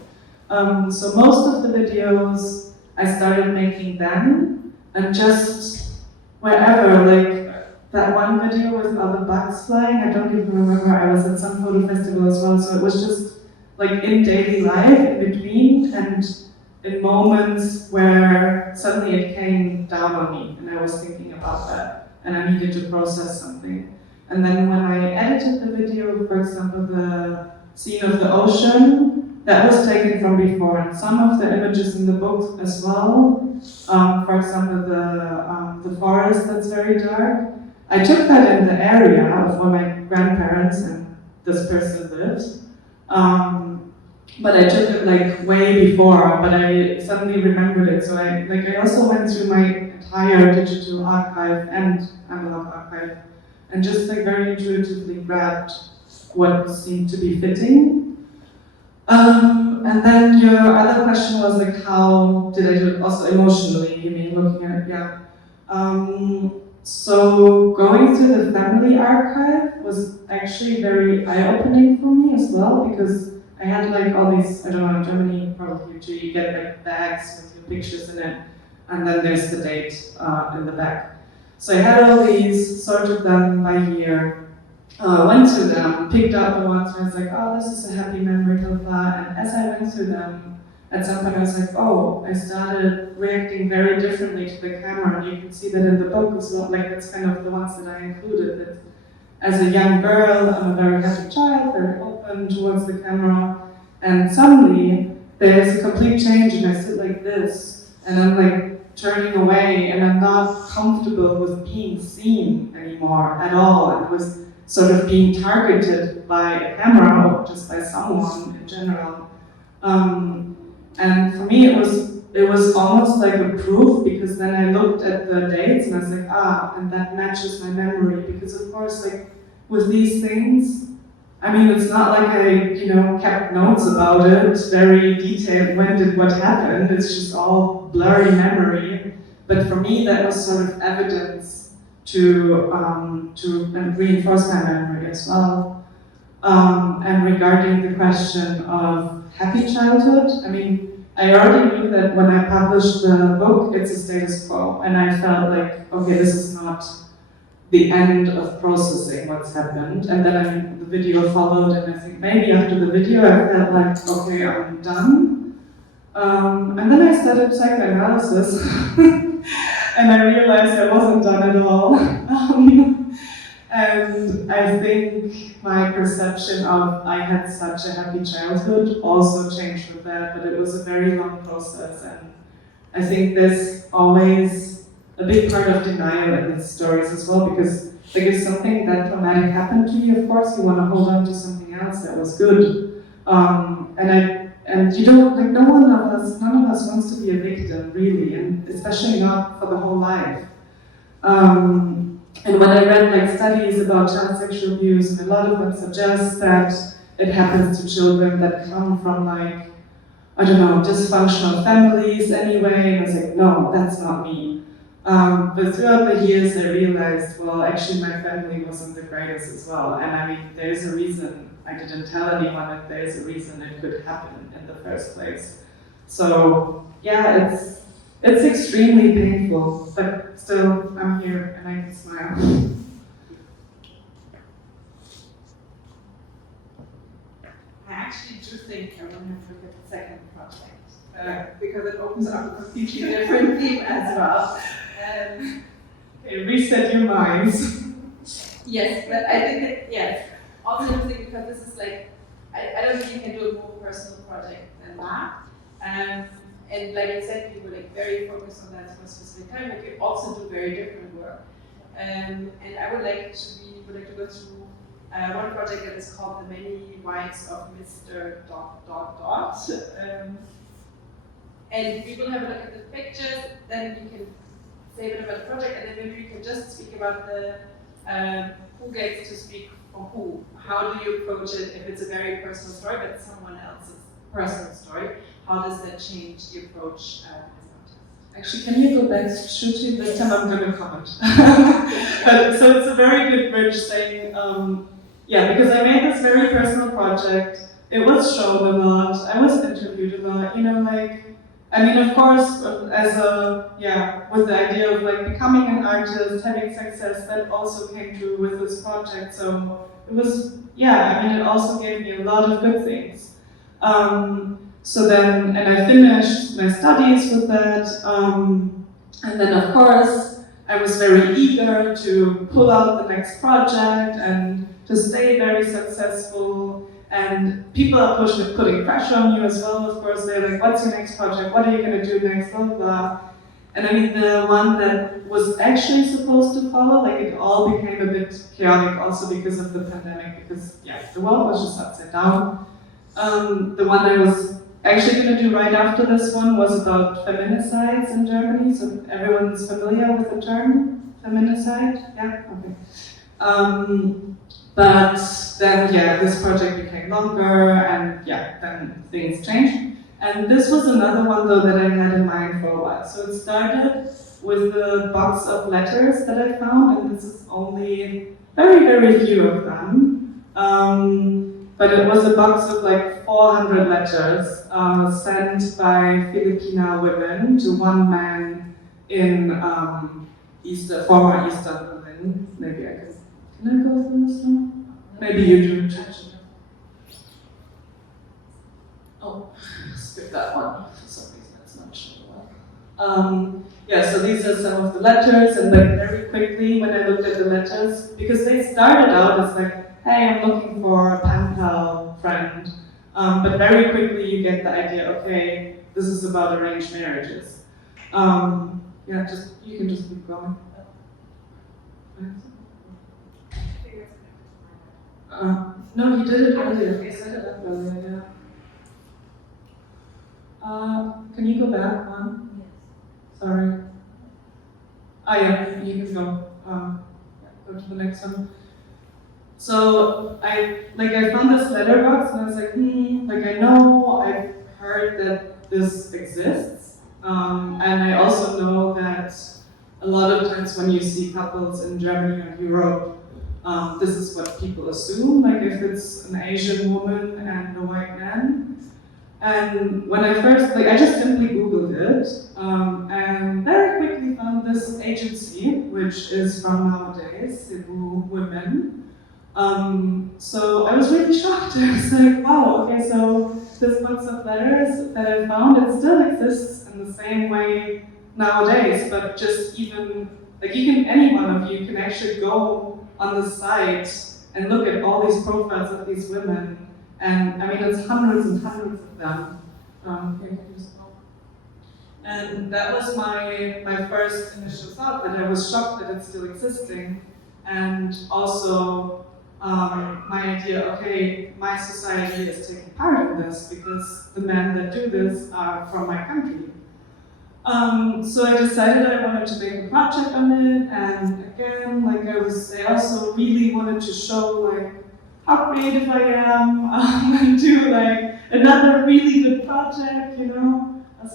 So most of the videos I started making then, and just wherever, that one video with all the bugs flying, I don't even remember, I was at some photo festival as well, so it was just in daily life, in between, and in moments where suddenly it came down on me, and I was thinking about that, and I needed to process something. And then when I edited the video, for example, the scene of the ocean, that was taken from before, and some of the images in the book as well. For example, the forest that's very dark. I took that in the area of where my grandparents and this person lives. But I took it way before, but I suddenly remembered it. So I also went through my entire digital archive and analog archive, and just very intuitively grabbed what seemed to be fitting. And then your other question was how did I do it also emotionally, you mean looking at it, yeah. So going through the family archive was actually very eye-opening for me as well, because I had all these, I don't know, in Germany probably too, you get bags with your pictures in it, and then there's the date in the back. So I had all these, sorted them by year, went through them, picked out the ones where I was like, oh, this is a happy memory, blah, blah. And as I went through them, at some point I was like, oh, I started reacting very differently to the camera, and you can see that in the book as well. That's kind of the ones that I included. That as a young girl, I'm a very happy child, very open, turn towards the camera, and suddenly there's a complete change, and I sit like this, and I'm like turning away, and I'm not comfortable with being seen anymore at all. And was sort of being targeted by a camera or just by someone in general. And for me, it was almost like a proof, because then I looked at the dates and I was like, and that matches my memory. Because of course, like with these things, I mean, it's not like I, kept notes about it, very detailed, when did what happen. It's just all blurry memory. But for me, that was sort of evidence to reinforce my memory as well. And regarding the question of happy childhood, I mean, I already knew that when I published the book, it's a status quo, and I felt like, okay, this is not the end of processing what's happened. And then the video followed, and I think maybe after the video, I felt like, okay, I'm done. And then I studied psychoanalysis, and I realized I wasn't done at all. And I think my perception of I had such a happy childhood also changed with that, but it was a very long process. And I think there's always a big part of denial in these stories as well, because like if something that traumatic happened to you, of course you want to hold on to something else that was good. And you don't, like none of us wants to be a victim, really, and especially not for the whole life. And when I read like studies about child sexual abuse, and a lot of them suggest that it happens to children that come from like, I don't know, dysfunctional families anyway, and I was like, no, that's not me. But throughout the years I realized, well, actually my family wasn't the greatest as well. And I mean, there's a reason I didn't tell anyone, and there's a reason it could happen in the first place. So yeah, it's extremely painful, but still I'm here and I can smile. I actually do think I want to look at the second project, because it opens up a completely different theme as well. Okay, reset your minds. Yes, but I think that, yes, also interesting because this is like, I don't think you can do a more personal project than that. And like I said, you were like very focused on that for a specific time, but you also do very different work. And I would like to go through one project that is called The Many Wives of Mr. ... And we will have a look at the pictures, then you can say a bit about the project, and then maybe we can just speak about the who gets to speak for who. How do you approach it if it's a very personal story, but someone else's personal story? How does that change the approach as an artist? Actually, can you go back to shooting? This time I'm going to comment. But, so it's a very good bridge saying, because I made this very personal project. It was shown a lot. I was interviewed a lot. I mean, of course, with the idea of like becoming an artist, having success, that also came true with this project. So it was, it also gave me a lot of good things. So then, and I finished my studies with that, and then of course, I was very eager to pull out the next project and to stay very successful. And people are putting pressure on you as well, of course. They're like, what's your next project? What are you going to do next? Blah, blah. And I mean, the one that was actually supposed to follow, like it all became a bit chaotic also because of the pandemic, because the world was just upside down. The one I was actually going to do right after this one was about feminicides in Germany. So everyone's familiar with the term feminicide? Yeah? Okay. But then, this project became longer, and then things changed. And this was another one, though, that I had in mind for a while. So it started with the box of letters that I found, and this is only very, very few of them. But it was a box of like 400 letters sent by Filipina women to one man in former Eastern Berlin. Maybe I can I go through this one? Maybe you do. Oh, skip that one. For some reason it's not showing well. So these are some of the letters, and like very quickly when I looked at the letters, because they started out as like, hey, I'm looking for a pen pal friend end. But very quickly you get the idea, okay, this is about arranged marriages. Yeah, you can just keep going. No, he did it earlier. He set it up earlier, yeah. Can you go back one? Yes. Sorry. Yeah, you can go. Go to the next one. So I found this letterbox and I was like, I know I've heard that this exists, and I also know that a lot of times when you see couples in Germany or Europe, this is what people assume, like if it's an Asian woman and a white man. And when I first, I just simply Googled it, and very quickly found this agency, which is from nowadays, Cebu Women. So I was really shocked. I was like, wow, okay, so this box of letters that I found, it still exists in the same way nowadays, but just even, any one of you can actually go on the site and look at all these profiles of these women. And I mean, it's hundreds and hundreds of them. And that was my first initial thought, that I was shocked that it's still existing. And also my idea, okay, my society is taking part in this because the men that do this are from my country. So I decided I wanted to make a project on it, and again, I also really wanted to show how creative I am, and do another really good project,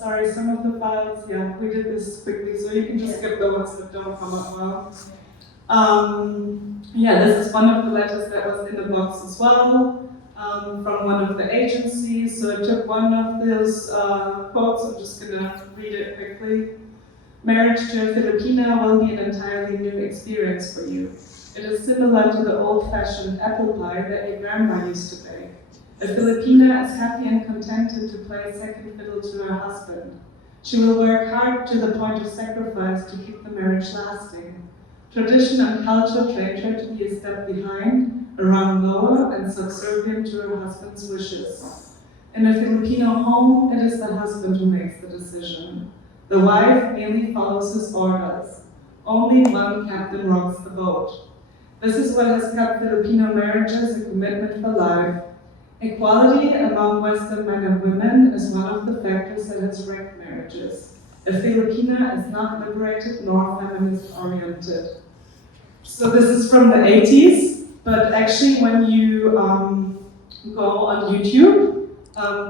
Sorry, some of the files, yeah, we did this quickly, so you can just skip the ones that don't come up well. Yeah, this is one of the letters that was in the box as well, from one of the agencies. So I took one of those quotes, I'm just gonna read it quickly. Marriage to a Filipina will be an entirely new experience for you. It is similar to the old-fashioned apple pie that your grandma used to bake. A Filipina is happy and contented to play second fiddle to her husband. She will work hard to the point of sacrifice to keep the marriage lasting. Tradition and culture trained her to be a step behind, a rung lower, and subservient to her husband's wishes. In a Filipino home, it is the husband who makes the decision. The wife merely follows his orders. Only one captain rocks the boat. This is what has kept Filipino marriages a commitment for life. Equality among Western men and women is one of the factors that has wrecked marriages. A Filipina is not liberated nor feminist-oriented. So this is from the 80s, but actually when you go on YouTube,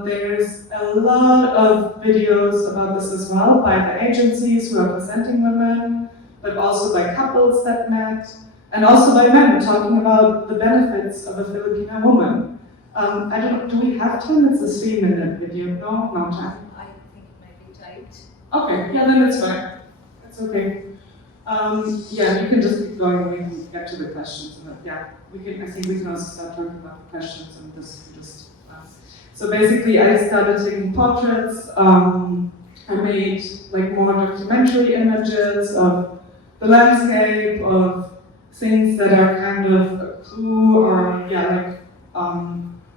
there's a lot of videos about this as well by the agencies who are presenting women, but also by couples that met, and also by men talking about the benefits of a Filipina woman. I don't know, do we have time? It's a 3-minute video. No time. I think it might be tight. Okay, yeah, then it's fine. That's okay. Yeah, you can just keep going. We can get to the questions. Yeah, I think we can also start talking about the questions and just. So basically, I started taking portraits. I made more documentary images of the landscape, of things that are kind of a clue or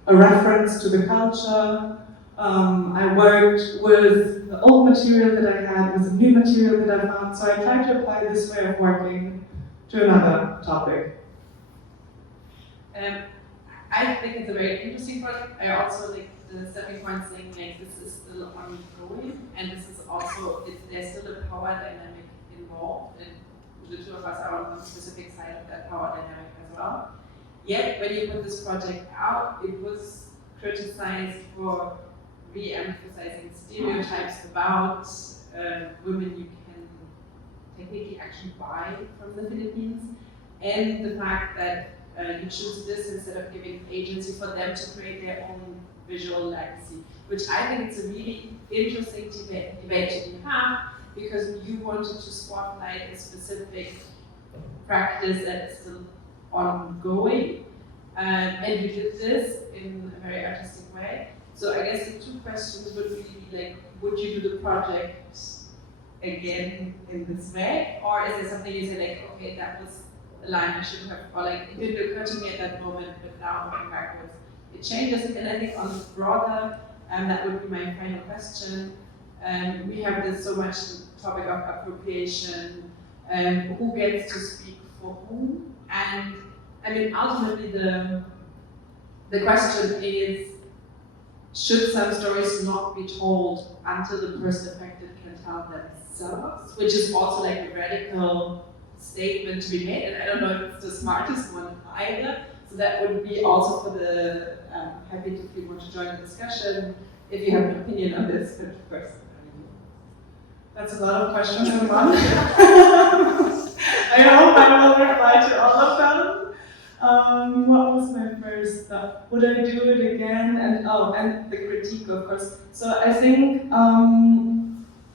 a reference to the culture. I worked with the old material that I had, with the new material that I found, so I tried to apply this way of working to another topic. I think it's a very interesting project. I also like the stepping point saying this is still ongoing, and this is also, there's still a power dynamic involved, and the two of us are on the specific side of that power dynamic as well. Yet, when you put this project out, it was criticized for re-emphasizing stereotypes about women you can technically actually buy from the Philippines, and the fact that you choose this instead of giving agency for them to create their own visual legacy, which I think it's a really interesting debate to have, because you wanted to spotlight a specific practice that is still ongoing, and you did this in a very artistic way. So I guess the two questions would really be would you do the project again in this way, or is there something you say okay, that was a line I should have, or it didn't occur to me at that moment, but now looking backwards, it changes. And I think on the broader, that would be my final question. We have this so much topic of appropriation, who gets to speak for whom, and I mean ultimately the question is, should some stories not be told until the person affected can tell themselves, which is also like a radical statement to be made, and I don't know if it's the smartest one either. So that would be also for the happy to if you want to join the discussion if you have an opinion on this. But first, that's a lot of questions in one. I hope I will reply to all of them. What was my first thought? Would I do it again? And the critique, of course. So I think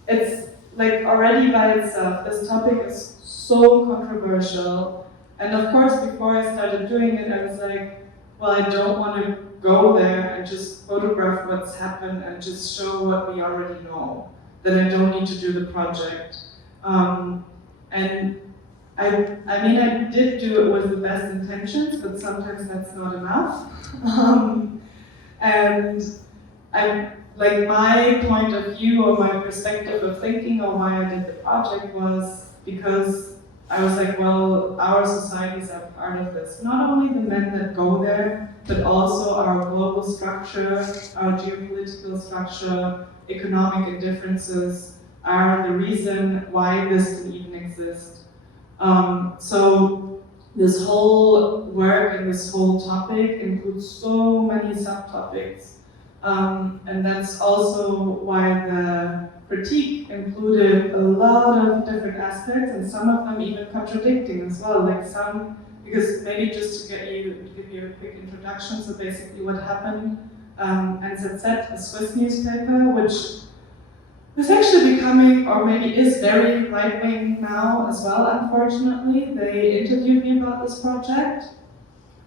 it's like already by itself, this topic is so controversial. And of course, before I started doing it, I was like, well, I don't want to go there and just photograph what's happened and just show what we already know. Then I don't need to do the project. And I mean, I did do it with the best intentions, but sometimes that's not enough. And like my point of view or my perspective of thinking or why I did the project was because I was like, well, our societies are part of this. Not only the men that go there, but also our global structure, our geopolitical structure, economic indifferences are the reason why this can even exist. So this whole work and this whole topic includes so many subtopics. And that's also why the critique included a lot of different aspects and some of them even contradicting as well. Like some, because maybe just to give you a quick introduction, so basically what happened, NZZ, a Swiss newspaper, which is actually becoming, or maybe is very right-wing now as well, unfortunately. They interviewed me about this project,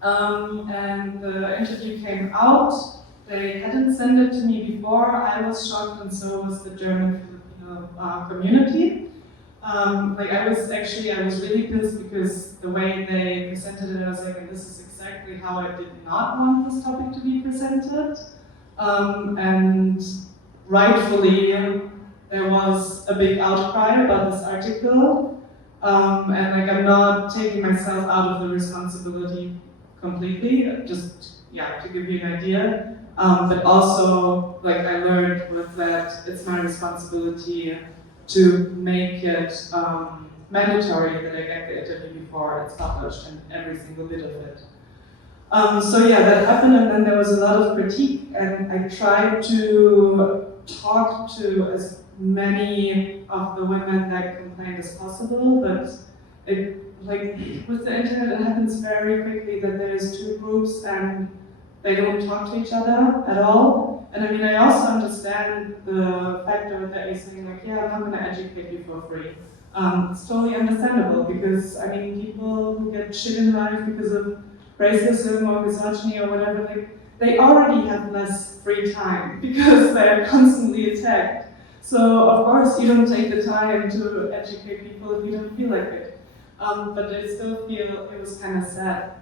and the interview came out. They hadn't sent it to me before. I was shocked, and so was the German Filipino community. I was really pissed because the way they presented it, I was like, this is exactly how I did not want this topic to be presented. And rightfully, there was a big outcry about this article. And I'm not taking myself out of the responsibility completely, just, to give you an idea. But also, I learned with that, it's my responsibility to make it mandatory that I get the interview before it's published and every single bit of it. That happened, and then there was a lot of critique, and I tried to talk to as many of the women that complained as possible, but with the internet, it happens very quickly that there's two groups and they don't talk to each other at all. And I mean, I also understand the factor that you're saying, I'm not going to educate you for free. It's totally understandable because, I mean, people who get shit in life because of racism or misogyny or whatever, they already have less free time because they're constantly attacked. So, of course, you don't take the time to educate people if you don't feel like it. But I still feel it was kind of sad.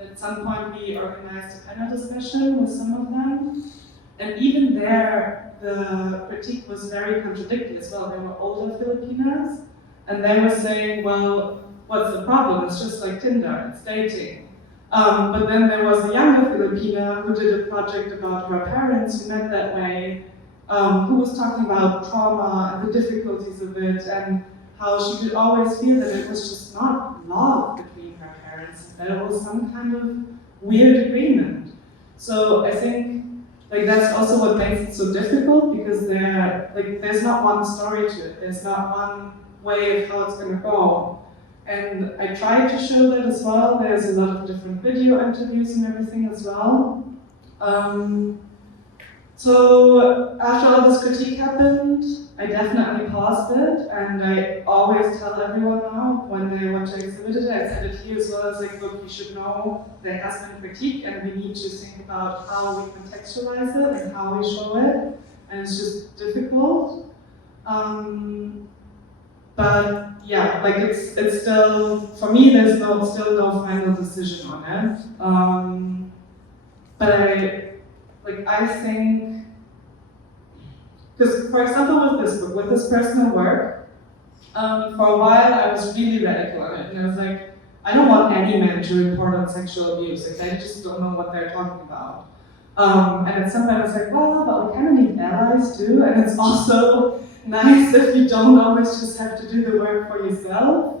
At some point, we organized a panel discussion with some of them, and even there, the critique was very contradictory as well. They were older Filipinas, and they were saying, well, what's the problem? It's just like Tinder, it's dating. But then there was a younger Filipina who did a project about her parents who met that way, who was talking about trauma and the difficulties of it, and how she could always feel that it was just not love between her parents, that it was some kind of weird agreement. So I think that's also what makes it so difficult, because there's not one story to it, there's not one way of how it's going to go. And I tried to show that as well. There's a lot of different video interviews and everything as well. So after all this critique happened, I definitely paused it, and I always tell everyone now when they want to exhibit it, I said it here as well, as look, you should know there has been critique and we need to think about how we contextualize it and how we show it, and it's just difficult. But yeah, it's still, for me, there's still no final decision on it. but I think, because for example with this book, with this personal work, for a while I was really radical on it, and I was like, I don't want any man to report on sexual abuse, like, I just don't know what they're talking about. And at some point I was like, well, but we kind of need allies too, and it's also nice if you don't always just have to do the work for yourself.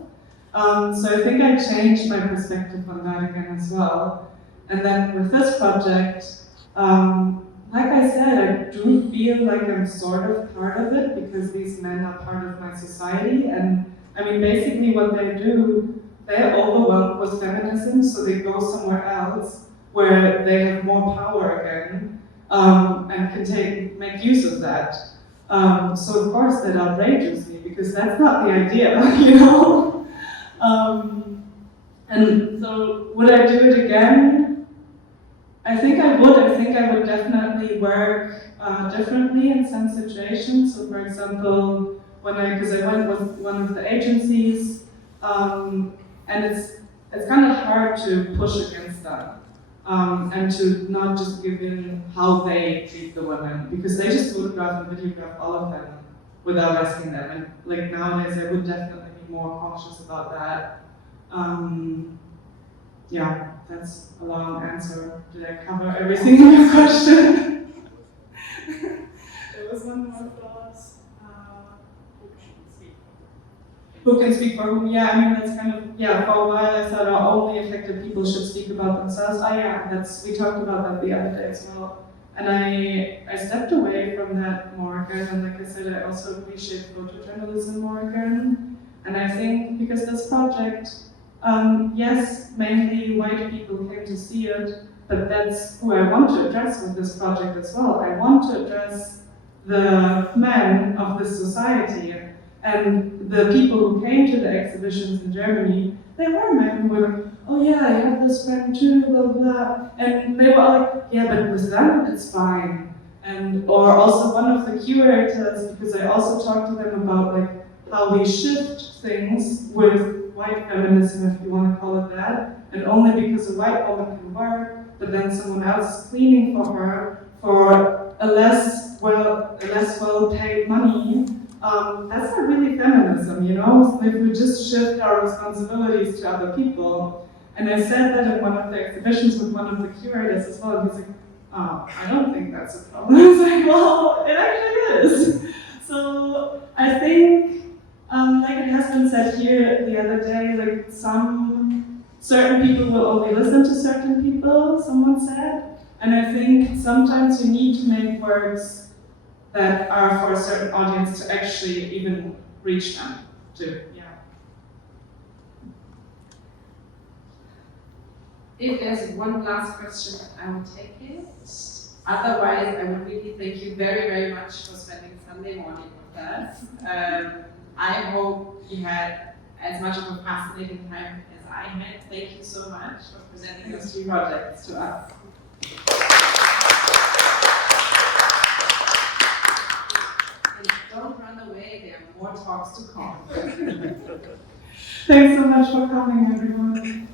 So I think I changed my perspective on that again as well. And then with this project, like I said, I do feel like I'm sort of part of it because these men are part of my society. And I mean, basically what they do, they're overwhelmed with feminism, so they go somewhere else where they have more power again, and can make use of that. So of course that outrages me because that's not the idea, you know? And so would I do it again? I think I would. I think I would definitely work differently in some situations. So for example, because I went with one of the agencies, and it's kind of hard to push against that. And to not just give in how they treat the women, because they just photograph and videograph all of them without asking them. And like nowadays, I would definitely be more cautious about that. Yeah, that's a long answer. Did I cover everything in your question? There was one more clause. Who can speak for whom? Yeah, I mean, that's kind of, yeah, for a while I thought only affected people should speak about themselves. We talked about that the other day as well. And I stepped away from that more again, and like I said, I also appreciate photojournalism more again. And I think because this project, yes, mainly white people came to see it, but that's who I want to address with this project as well. I want to address the men of this society. And the people who came to the exhibitions in Germany, they were men who were like, oh yeah, I have this friend too, blah, blah. And they were all like, yeah, but with them, it's fine. Or also one of the curators, because I also talked to them about like how we shift things with white feminism, if you want to call it that, and only because a white woman can work, but then someone else is cleaning for her for a less well-paid money. That's not really feminism, you know? If we just shift our responsibilities to other people. And I said that in one of the exhibitions with one of the curators as well, and he's like, oh, I don't think that's a problem. I was like, well, it actually is. So I think, like it has been said here the other day, like certain people will only listen to certain people, someone said. And I think sometimes you need to make works that are for a certain audience to actually even reach them too. Yeah. If there's one last question, I will take it. Otherwise, I would really thank you very, very much for spending Sunday morning with us. I hope you had as much of a fascinating time as I had. Thank you so much for presenting those 3 projects to us. Don't run away, there are more talks to come. Thanks so much for coming, everyone.